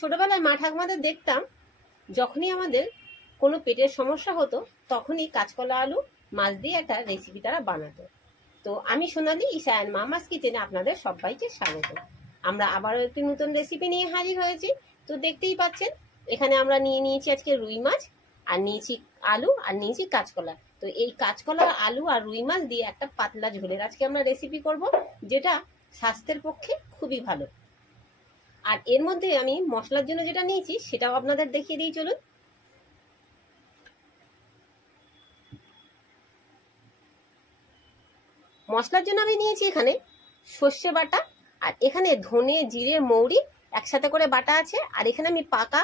ছোটবেলায় মা ঠাকুমাদের দেখতাম যখনই আমাদের কোনো পেটের সমস্যা হতো তখনই কাঁচকলা আলু মাছ দিয়ে একটা রেসিপি তারা বানাতো। তো আমি সোনালি ইশায়ান মামাস কিচেনে আপনাদের সবাইকে স্বাগত। আমরা আবারও একটি নতুন রেসিপি নিয়ে হাজির হয়েছি। তো দেখতেই পাচ্ছেন এখানে আমরা নিয়ে নিয়েছি আজকে রুই মাছ, আর নিয়েছি আলু, আর নিয়েছি কাঁচকলা। তো এই কাঁচকলা, আলু আর রুই মাছ দিয়ে একটা পাতলা ঝোলের আজকে আমরা রেসিপি করব, যেটা স্বাস্থ্যের পক্ষে খুবই ভালো। আর এর মধ্যে আমি মশলার জন্য যেটা নিয়েছি সেটাও আপনাদের দেখিয়ে দিই, চলুন। মশলার জন্য আমি নিয়েছি এখানে সর্ষে বাটা, আর এখানে ধনে, জিরে, মৌরি একসাথে করে বাটা আছে, আর এখানে আমি পাকা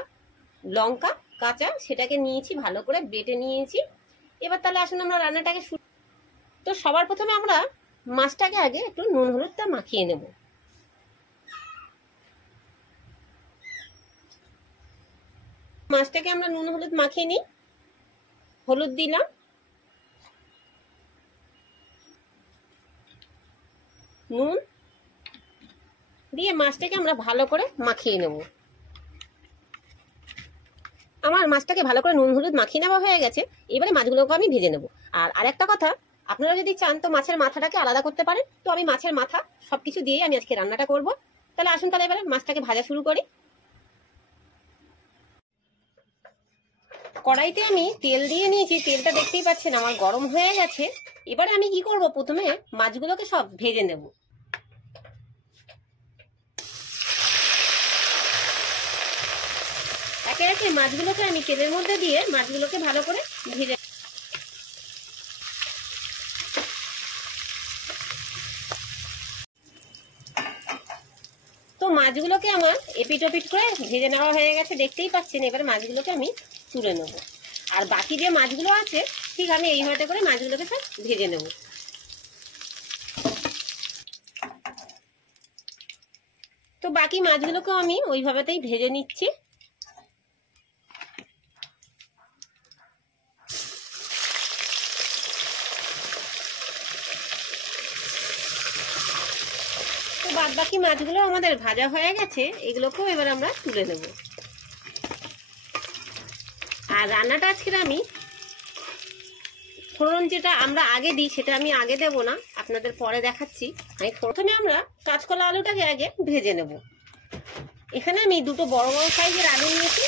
লঙ্কা কাঁচা সেটাকে নিয়েছি, ভালো করে বেটে নিয়েছি। এবার তাহলে আসুন আমরা রান্নাটাকে শুরু। তো সবার প্রথমে আমরা মাছটাকে আগে একটু নুন হলুদটা মাখিয়ে নেব। মাছটাকে আমরা নুন হলুদ মাখিয়ে নিই। হলুদ দিলাম, নুন দিয়ে মাছটাকে আমরা ভালো করে মাখিয়ে নেব। আমার মাছটাকে ভালো করে নুন হলুদ মাখিয়ে নেওয়া হয়ে গেছে। এবারে মাছগুলোকে আমি ভেজে নেব। আর আরেকটা কথা, আপনারা যদি চান তো মাছের মাথাটাকে আলাদা করতে পারেন। তো আমি মাছের মাথা সবকিছু দিয়ে আমি আজকে রান্নাটা করব। তাহলে আসুন তাহলে এবারে মাছটাকে ভাজা শুরু করি। কড়াইতে আমি তেল দিয়ে নিয়েছি, তেলটা দেখতেই পাচ্ছেন আমার গরম হয়ে গেছে। এবারে আমি কি করব, প্রথমে মাছগুলোকে সব ভেজে নেব। একে একে মাছগুলোকে আমি তেলের মধ্যে দিয়ে মাছগুলোকে ভালো করে ভেজে। তো মাছগুলোকে আমার এপিট ওপিট করে ভেজে নেওয়া হয়ে গেছে, দেখতেই পাচ্ছেন। এবারে মাছগুলোকে আমি তুলে নেব, আর বাকি যে মাছগুলো আছে ঠিক আমি এইভাবে করে মাছগুলোকে সব ভেজে নেব। তো বাকি মাছগুলোকেও আমি ওইভাবেতেই ভেজে নিচ্ছি। তো বাদ বাকি মাছগুলো আমাদের ভাজা হয়ে গেছে, এগুলোকেও এবার আমরা তুলে নেব। আর রান্নাটা আজকে আমি ফোড়ন যেটা আমরা আগে দিই সেটা আমি আগে দেব না, আপনাদের পরে দেখাচ্ছি। আমি প্রথমে আমরা কাঁচকলা আলুটাকে আগে ভেজে নেব। এখানে আমি দুটো বড় বড় সাইজের আলু নিয়েছি।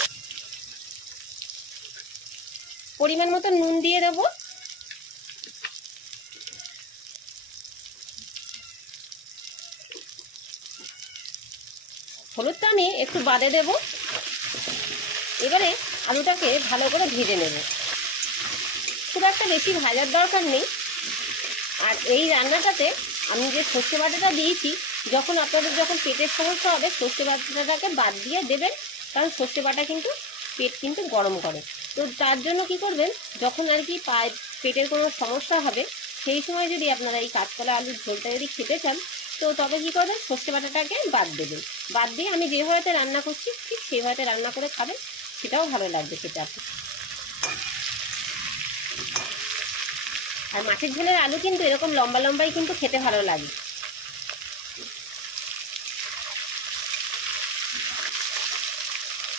পরিমাণ মতো নুন দিয়ে দেব। হলুদটা আমি একটু বাদে দেব। এবারে আলুটাকে ভালো করে ভেজে নেব। খুব একটা বেশি ভাজার দরকার নেই। আর এই রান্নাটাতে আমি যে সর্ষে বাটাটা দিয়েছি, আপনাদের যখন পেটের সমস্যা হবে সর্ষে বাটাটাকে বাদ দিয়ে দেবেন, কারণ সর্ষে বাটা কিন্তু পেট কিন্তু গরম করে। তো তার জন্য কি করবেন, যখন আর কি পেটের কোনো সমস্যা হবে সেই সময় যদি আপনারা এই কাঁচকলা আলুর ঝোলটা যদি খেতে চান, তো তবে কি করবেন, সর্ষে বাটাটাকে বাদ দেবেন। বাদ দিয়ে আমি যেভাবে রান্না করছি ঠিক সেইভাবে রান্না করে খাবেন, সেটাও ভালো লাগবে খেতে আপনি। আর মাছের ঝোলের আলু কিন্তু এরকম লম্বা লম্বাই কিন্তু খেতে ভালো লাগে।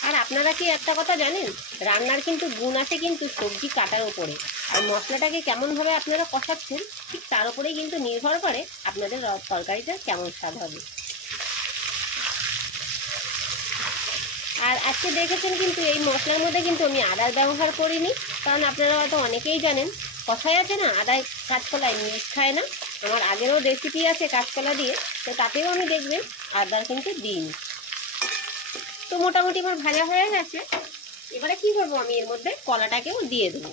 আর আপনারা কি একটা কথা জানেন, রান্নার কিন্তু গুণ আছে কিন্তু সবজি কাটার উপরে। আর মশলাটাকে কেমন ভাবে আপনারা কষাচ্ছেন ঠিক তার উপরেই কিন্তু নির্ভর করে আপনাদের তরকারিটা কেমন স্বাদ হবে। আর আজকে দেখেছেন কিন্তু এই মশলার মধ্যে কিন্তু আমি আদার ব্যবহার করিনি, কারণ আপনারা হয়তো অনেকেই জানেন কথাই আছে না, আদায় কাঁচকলায় মিশ খায় না। আমার আগেরও রেসিপি আছে কাঁচকলা দিয়ে, তো তাতেও আমি দেখবেন আদার কিন্তু দিইনি। তো মোটামুটি আমার ভাজা হয়ে গেছে। এবারে কি করবো, আমি এর মধ্যে কলাটাকেও দিয়ে দেবো।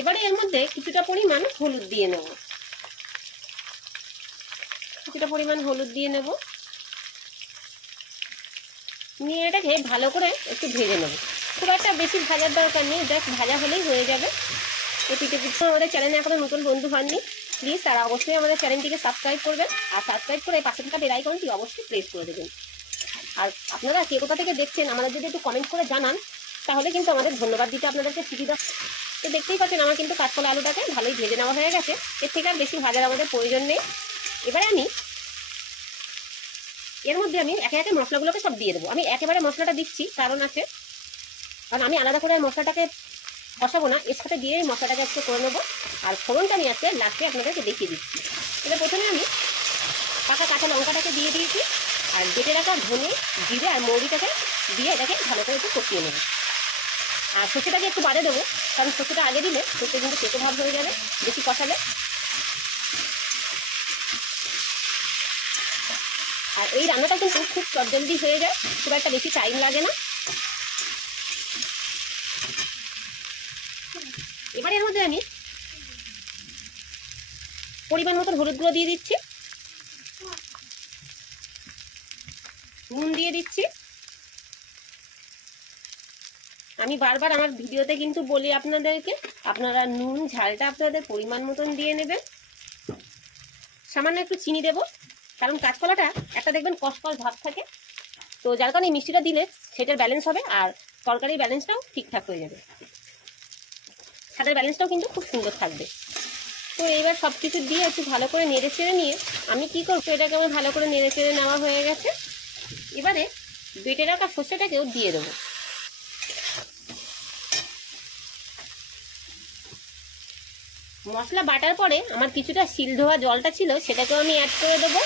এবারে এর মধ্যে কিছুটা পরিমাণ হলুদ দিয়ে নেব। নিয়ে এটাকে ভালো করে একটু ভেজে নেব। খুব একটা বেশি ভাজার দরকার নেই, জাস্ট ভাজা হলেই হয়ে যাবে। এপিটে পিঠে আমাদের চ্যানেলে এখনো নতুন বন্ধু হননি, প্লিজ তারা অবশ্যই আমাদের চ্যানেলটিকে সাবস্ক্রাইব করবেন, আর সাবস্ক্রাইব করে পাশে থাকা বেল আইকনটি অবশ্যই প্রেস করে দেবেন। আর আপনারা কে কোথা থেকে দেখছেন আমাদের যদি একটু কমেন্ট করে জানান তাহলে কিন্তু আমাদের ধন্যবাদ দিতে আপনাদেরকে সুবিধা। তো দেখতেই পাচ্ছেন আমার কিন্তু কাঁচকলা আলুটাকে ভালোই ভেজে নেওয়া হয়ে গেছে, এর থেকে আর বেশি ভাজার আমাদের প্রয়োজন নেই। এবারে আমি এর মধ্যে একে একে মশলাগুলোকে সব দিয়ে দেবো। আমি একেবারে মশলাটা দিচ্ছি কারণ আছে, কারণ আমি আলাদা করে মশলাটাকে কষাবো না, এর সাথে দিয়ে মশলাটাকে একটু করে নেবো। আর ফোড়নটা আমি আজকে লাস্টে আপনাদেরকে দেখিয়ে দিচ্ছি। এবার প্রথমে আমি পাকা কাঁচা লঙ্কাটাকে দিয়ে দিয়েছি, আর বেটে রাখা ধনে জিরে আর মৌরিটাকে দিয়ে এটাকে ভালো করে একটু কষিয়ে নেব। আর সর্ষেটাকে একটু বাড়ে দেবো, কারণ সর্ষেটা আগে দিলে সর্ষে কিন্তু তেতো ভাব হয়ে যাবে বেশি কষালে। আর এই রান্নাটা কিন্তু খুব চটজলদি হয়ে যায়, খুব একটা বেশি টাইম লাগে না। এবার এর মধ্যে আমি পরিমাণ মতো হলুদ গুঁড়ো দিয়ে দিচ্ছি, নুন দিয়ে দিচ্ছি। আমি বারবার আমার ভিডিওতে কিন্তু বলি আপনাদেরকে, আপনারা নুন ঝালটা আপনাদের পরিমাণ মতন দিয়ে নেবেন। সামান্য একটু চিনি দেব, কারণ কাঁচকলাটা একটা দেখবেন কষকষ ভাব থাকে, তো যার কারণে মিষ্টিটা দিলে সেটার ব্যালেন্স হবে আর তরকারির ব্যালেন্সটাও ঠিকঠাক হয়ে যাবে, স্বাদের ব্যালেন্সটাও কিন্তু খুব সুন্দর থাকবে। তো এইবার সব কিছু দিয়ে একটু ভালো করে নেড়ে চেড়ে নিয়ে আমি কি করবো, এটাকে আমার ভালো করে নেড়ে চেড়ে নেওয়া হয়ে গেছে। এবারে বেটে রাখা সর্ষেটাকেও দিয়ে দেবো। মশলা বাটার পরে আমার কিছুটা শিল ধোয়া জলটা ছিল, সেটাকেও আমি অ্যাড করে দেবো।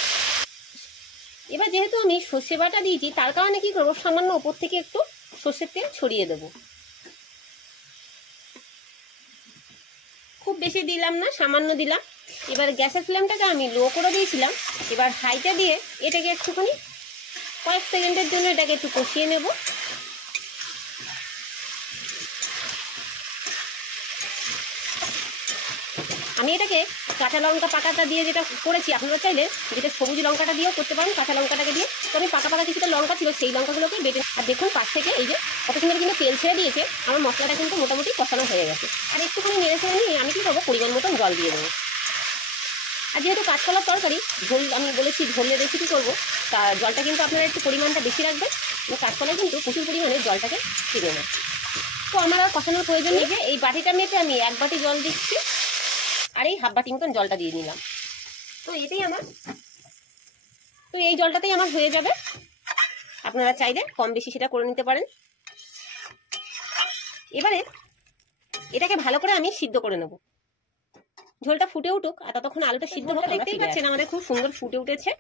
এবার যেহেতু আমি সর্ষে বাটা দিয়েছি তার কারণে কি করবো, সামান্য ওপর থেকে একটু সর্ষের তেল ছড়িয়ে দেবো। খুব বেশি দিলাম না, সামান্য দিলাম। এবার গ্যাসের ফ্লেমটাকে আমি লো করে দিয়েছিলাম, এবার হাইটা দিয়ে এটাকে একটুখানি কয়েক সেকেন্ডের জন্য এটাকে একটু কষিয়ে নেব। আমি এটাকে কাঁচা লঙ্কা পাকাটা দিয়ে যেটা করেছি, আপনারা চাইলে যেটা সবুজ লঙ্কাটা দিয়েও করতে পারেন, কাঁচা লঙ্কাটাকে দিয়ে। তো আমি পাকা পাকা কিছুটা লঙ্কা ছিল সেই লঙ্কাগুলোকে বেটে, আর দেখুন পাশ থেকে এই যে কত সুন্দর কিন্তু তেল ছেড়ে দিয়েছে। আমার মশলাটা কিন্তু মোটামুটি কষানো হয়ে গেছে। আর একটুখানি নেড়ে ছেড়ে নিয়ে আমি কি করবো, পরিমাণ মতন জল দিয়ে দেবো। আর যেহেতু কাঁচকলার তরকারি ঝোল, আমি বলেছি ঝোলের রেসিপি করবো, তা জলটা কিন্তু আপনারা একটু পরিমাণটা বেশি রাখবেন। কাঁচকলায় কিন্তু প্রচুর পরিমাণে জলটাকে টেনে নেয়। তো আমার আর কষানোর প্রয়োজন নেই। যে এই বাটিটা মেপে আমি 1 বাটি জল দিচ্ছি, আর এই হাফ বাটি মতন জলটা দিয়ে নিলাম। তো এই জলটাতেই আমার হয়ে যাবে। আপনারা চাইলে কম বেশি সেটা করে নিতে পারেন। এবারে এটাকে ভালো করে আমি সিদ্ধ করে নেব। ঝোলটা ফুটে উঠুক, আর ততক্ষণ আলুটা সিদ্ধ হবে। দেখতেই পাচ্ছেন আমাদের খুব সুন্দর ফুটে উঠেছে।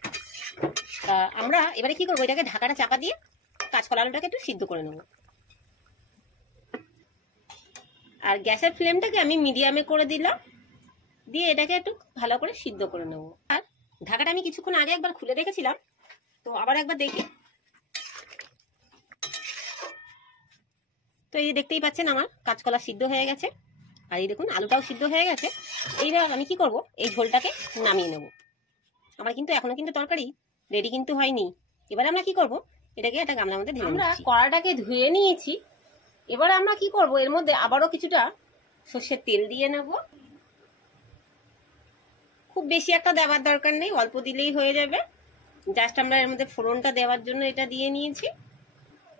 তা আমরা এবারে কি করবো, এটাকে ঢাকাটা চাপা দিয়ে কাঁচকলা আলুটাকে একটু সিদ্ধ করে নেব। আর গ্যাসের ফ্লেমটাকে আমি মিডিয়ামে করে দিলাম, দিয়ে এটাকে একটু ভালো করে সিদ্ধ করে নেব। আর ঢাকাটা আমি কিছুক্ষণ আগে একবার খুলে রেখেছিলাম, তো আবার একবার দেখি। তো এই দেখতেই পাচ্ছেন আমার কাঁচকলা সিদ্ধ হয়ে গেছে, আর এই দেখুন আলুটাও সিদ্ধ হয়ে গেছে। এইবার আমি কি করব, এই ঝোলটাকে নামিয়ে নেব। আমার কিন্তু এখনো কিন্তু তরকারি রেডি কিন্তু হয়নি। এবার আমরা কি করব, এটাকে একটা গামলার মধ্যে ঢেলে আমরা কড়াটাকে ধুয়ে নিয়েছি। এবার আমরা কি করব, এর মধ্যে আবারও কিছুটা সর্ষের তেল দিয়ে নেব। খুব বেশি একটা দেওয়ার দরকার নেই, অল্প দিলেই হয়ে যাবে। জাস্ট আমরা এর মধ্যে ফোড়নটা দেওয়ার জন্য এটা দিয়ে নিয়েছি।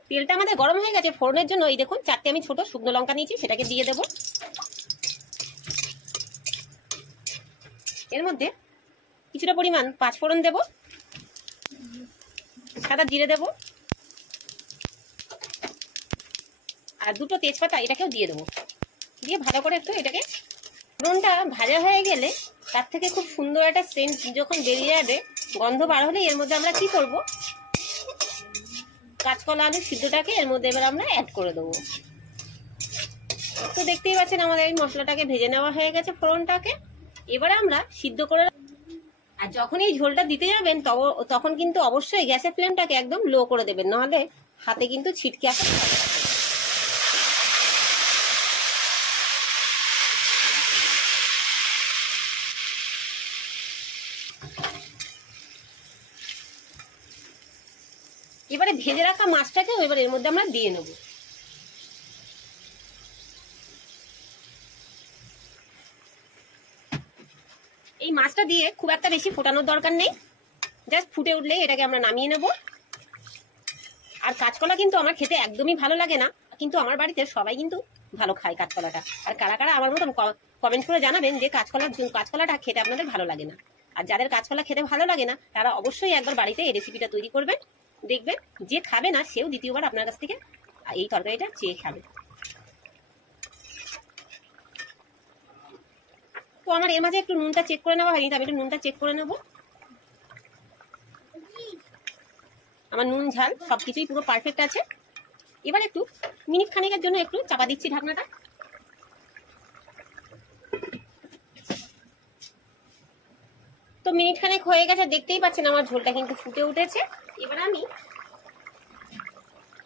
তেলটা আমাদের গরম হয়ে গেছে ফোড়নের জন্য। এই দেখুন 4টে আমি ছোট শুকনো লঙ্কা নিয়েছি, সেটাকে দিয়ে দেব। এর মধ্যে কিছুটা পরিমাণ 5 ফোড়ন দেব, সাদা জিরে দেব, আর 2টো তেজপাতা এটাকেও দিয়ে দেবো। দিয়ে ভালো করে একটু এটাকে, ফোড়নটা ভাজা হয়ে গেলে তার থেকে খুব সুন্দর একটা সেন্ট যখন বেরিয়ে যাবে, গন্ধ বার হলে এর মধ্যে আমরা কি করব, কাঁচকলা আলু সিদ্ধটাকে এর মধ্যে এবার আমরা অ্যাড করে দেবো। তো দেখতেই পাচ্ছেন আমাদের এই মশলাটাকে ভেজে নেওয়া হয়ে গেছে ফোড়নটাকে। এবারে আমরা সিদ্ধ করে, আর যখন এই ঝোলটা দিতে যাবেন তখন কিন্তু অবশ্যই গ্যাসের ফ্লেমটাকে একদম লো করে দেবেন, নাহলে হাতে কিন্তু ছিটকে আসে। এবারে ভেজে রাখা মাছটাকেও এবার এর মধ্যে আমরা দিয়ে নেব। এই মাছটা দিয়ে খুব একটা বেশি ফোটানোর দরকার নেই, জাস্ট ফুটে উঠলে এটাকে আমরা নামিয়ে নেব। আর কাঁচকলা কিন্তু আমার খেতে একদমই ভালো লাগে না, কিন্তু আমার বাড়িতে সবাই কিন্তু ভালো খায় কাঁচকলাটা। আর কারা কারা আমার মতন কমেন্ট করে জানাবেন যে কাঁচকলাটা খেতে আপনাদের ভালো লাগে না। আর যাদের কাঁচকলা খেতে ভালো লাগে না তারা অবশ্যই একবার বাড়িতে এই রেসিপিটা তৈরি করবেন, দেখবেন যে খাবে না সেও দ্বিতীয়বার আপনার কাছ থেকে এই তরকারিটা চেয়ে খাবে। তো আমার এর মাঝে একটু নুনটা চেক করে নেওয়া হয়নি, তো আমি একটু নুনটা চেক করে নেব। আমার নুন ঝাল সবকিছুই পুরো পারফেক্ট আছে। এবার একটু মিনিট খানেকের জন্য একটু চাপা দিচ্ছি ঢাকনাটা। তো মিনিট খানেক হয়ে গেছে, দেখতেই পাচ্ছেন আমার ঝোলটা কিন্তু ফুটে উঠেছে। এবার আমি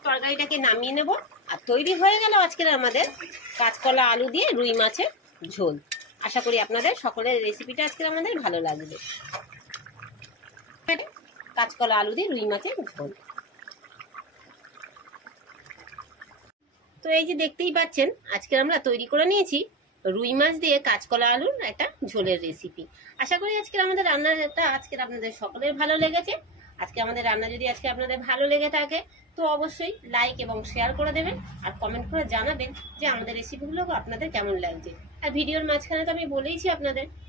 তরকারিটাকে নামিয়ে নেব। আর তৈরি হয়ে গেল আজকের আমাদের কাঁচকলা আলু দিয়ে রুই মাছের ঝোল। আশা করি আপনাদের সকলের রেসিপিটা আজকের আমাদের ভালো লাগবে। কাঁচকলা আলু দিয়ে রুই মাছের ঝোল। তো এই যে দেখতেই পাচ্ছেন আজকে আমরা তৈরি করে নিয়েছি রুই মাছ দিয়ে কাঁচকলা আলুর একটা ঝোলের রেসিপি। আশা করি আজকের আমাদের রান্নাটা আজকের আপনাদের সকলের ভালো লেগেছে। আজকে আমাদের রান্না যদি আজকে আপনাদের ভালো লেগে থাকে তো অবশ্যই লাইক এবং শেয়ার করে দেবেন, আর কমেন্ট করে জানাবেন যে আমাদের রেসিপিগুলো আপনাদের কেমন লাগছে। আর ভিডিওর মাঝখানে তো আমি বলেইছি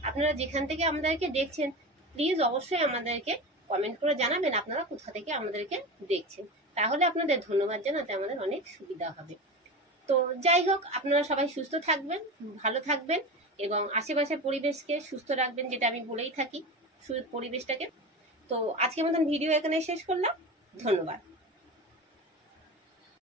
আপনারা যেখান থেকে আমাদেরকে দেখছেন প্লিজ অবশ্যই আমাদেরকে কমেন্ট করে জানাবেন আপনারা কোথা থেকে আমাদেরকে দেখছেন, তাহলে আপনাদের ধন্যবাদ জানাতে আমাদের অনেক সুবিধা হবে। তো যাই হোক, আপনারা সবাই সুস্থ থাকবেন, ভালো থাকবেন এবং আশেপাশের পরিবেশকে সুস্থ রাখবেন, যেটা আমি বলেই থাকি পরিবেশটাকে। তো আজকের মতন ভিডিও এখানে শেষ করলাম। ধন্যবাদ।